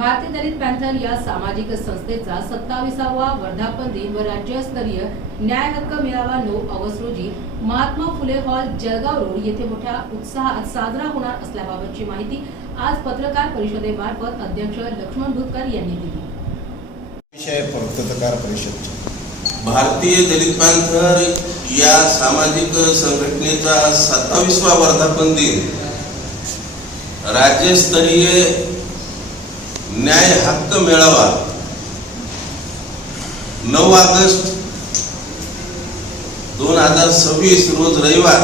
भारतीय दलित पॅंथर या सामाजिक संस्थेचा 27वा वर्धापन दिन व राज्यस्तरीय न्याय हक्क मेळावा 9 ऑगस्ट रोजी महात्मा फुले हॉल जळगाव रोड येथे मोठ्या उत्साहात साजरा होणार असल्याबाबतची माहिती आज पत्रकार परिषदेमार्फत अध्यक्ष लक्ष्मण दुधकर यांनी दिली। विषय पत्रकार परिषद भारतीय दलित पॅंथर या सामाजिक संघटनेचा 27वा वर्धापन दिन राज्यस्तरीय न्याय हक्क मेळावा 9 ऑगस्ट 2026 रोज रविवार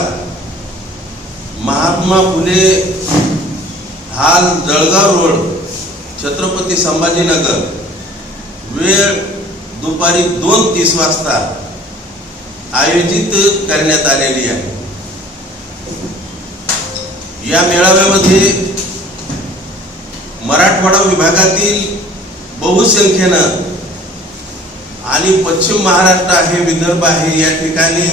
महात्मा फुले हाल जळगाव रोड छत्रपती संभाजीनगर वेळ दुपारी 2:30 वाजता आयोजित करण्यात आलेली आहे। या मेळाव्यामध्ये मराठवाडा विभागातील बहुसंख्येनं आणि पश्चिम महाराष्ट्र आहे, विदर्भ आहे, या ठिकाणी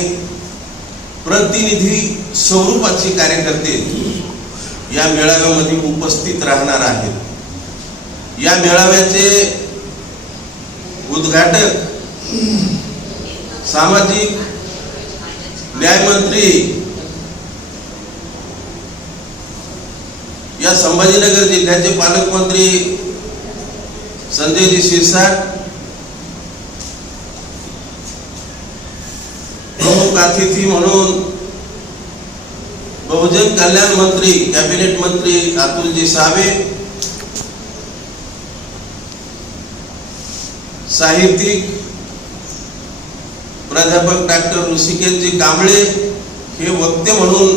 प्रतिनिधी स्वरूपाचे कार्यकर्ते या मेळाव्यामध्ये उपस्थित राहणार आहेत। या मेळाव्याचे उद्घाटक सामाजिक न्याय मंत्री या संभाजीनगर जिल्ह्याचे पालकमंत्री संजयजी शिरसाट, प्रमुख अतिथी म्हणून बहुजन कल्याण मंत्री कॅबिनेट मंत्री अतुलजी सावे, साहित्यिक प्राध्यापक डॉक्टर ऋषिकेशजी कांबळे हे वक्ते म्हणून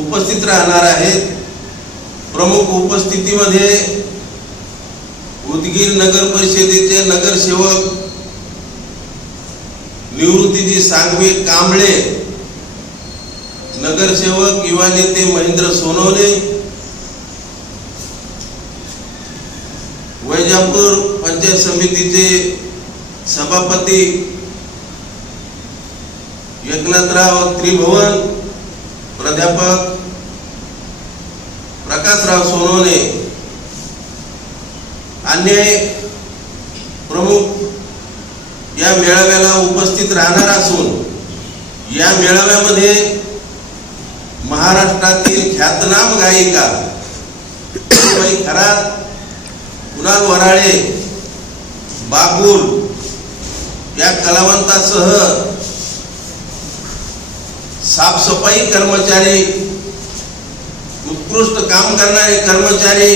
उपस्थित राहणार आहेत। प्रमुख उपस्थितीमध्ये उदगीर नगर परिषदेचे नगरसेवक निवृत्तीजी सांगवे कांबळे, नगरसेवक युवा नेते महेंद्र सोनवणे, वैजापूर पंचायत समितीचे सभापती एकनाथराव त्रिभुवन, प्राध्यापक प्रकाशराव सोनवणे, अन्य प्रमुख या मेळाव्याला उपस्थित राहणार असून या मेळाव्यामध्ये महाराष्ट्रातील ख्यातनाम गायिका खरात, कुणाल वराळे, बागुल या कलावंतासह साफसफाई कर्मचारी, उत्कृष्ट काम करणारे कर्मचारी,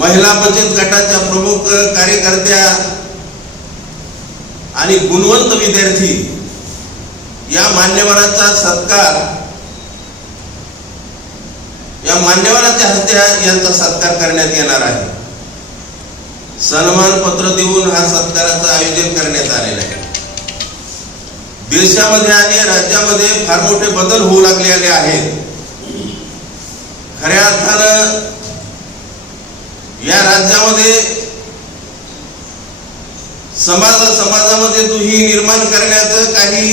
महिला बचत गटाच्या प्रमुख कार्यकर्त्या आणि गुणवंत विद्यार्थी या मान्यवरांचा सत्कार, या मान्यवरांच्या हस्ते यांचा सत्कार करण्यात येणार आहे। सन्मान पत्र देऊन हा सत्काराचं आयोजन करण्यात आलेलं आहे। देशामध्ये आणि राज्यामध्ये फार मोठे बदल होऊ लागलेले आहेत। खऱ्या अर्थानं या राज्यामध्ये समाजामध्ये दुही निर्माण करण्याचं काही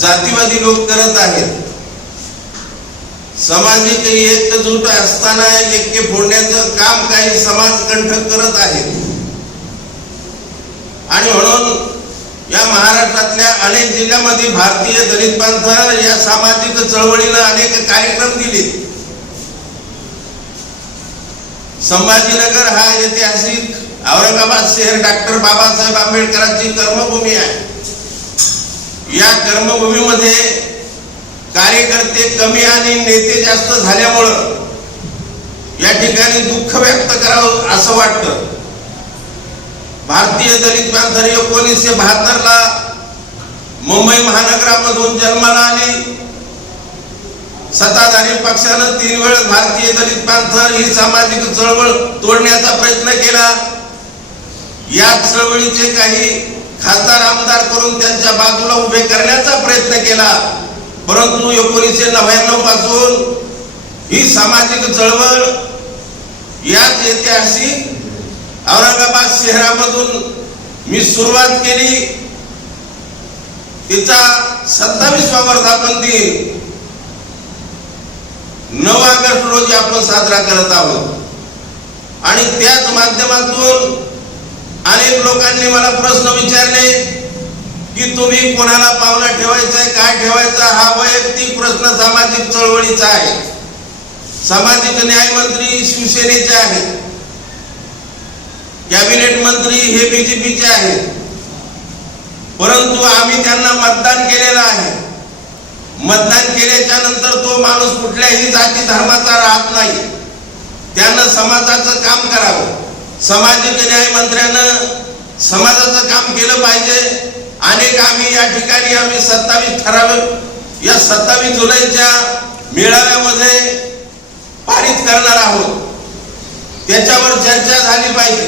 जातीवादी लोक करत आहेत। सामाजिक एकजूट असताना ऐक्य फोडण्याचं काम काही समाजकंठक करत आहेत आणि म्हणून या महाराष्ट्रातल्या अनेक जिल्ह्यामध्ये भारतीय दलित पॅंथर या सामाजिक चळवळीनं अनेक कार्यक्रम दिले। संभाजीनगर हा ऐतिहासिक औरंगाबाद शहर डॉक्टर बाबासाहेब आंबेडकरांची कर्मभूमी आहे। या कर्मभूमीमध्ये कार्यकर्ते कमी आणि नेते जास्त झाल्यामुळं या ठिकाणी दुःख व्यक्त करावं असं वाटतं। भारतीय दलित पॅंथर 1972 ला मुंबई महानगरामधून जन्माला आली। सत्ताधारी पक्षानं 3 वेळा भारतीय दलित पॅंथर ही सामाजिक चळवळ तोडण्याचा प्रयत्न केला। या चळवळीचे काही खासदार आमदार करून त्यांच्या बाजूला उभे करण्याचा प्रयत्न केला, परंतु 1999 पासून ही सामाजिक चळवळ याच ऐतिहासिक औरंगाबाद शहरामधून मी सुरुवात केली। तिचा 27वा वर्धापन वर्धापन दिन 9 ऑगस्ट रोजी आपण साजरा करत आहोत. आणि त्याच माध्यमातून अनेक लोकांनी मला प्रश्न विचारले की तुम्ही कोणाला पाहुणा ठेवायचा, काय ठेवायचा, हा वैयक्तिक प्रश्न सामाजिक चळवळीचा आहे. सामाजिक न्याय मंत्री शिवसेनेचे आहेत, कॅबिनेट मंत्री हे बीजेपीचे आहेत, परंतु आम्ही त्यांना मतदान केलेलं आहे. मतदान केल्याच्या नंतर तो माणूस कुठल्याही जाती धर्माचा राहत नाही. त्यानं समाजाचं काम करावं. सामाजिक न्याय मंत्र्यानं समाजाचं काम केलं पाहिजे. अनेक आम्ही या ठिकाणी 27 ठराविक या 27 जुलैच्या मेळाव्यामध्ये पारित करणार आहोत. त्याच्यावर चर्चा झाली पाहिजे.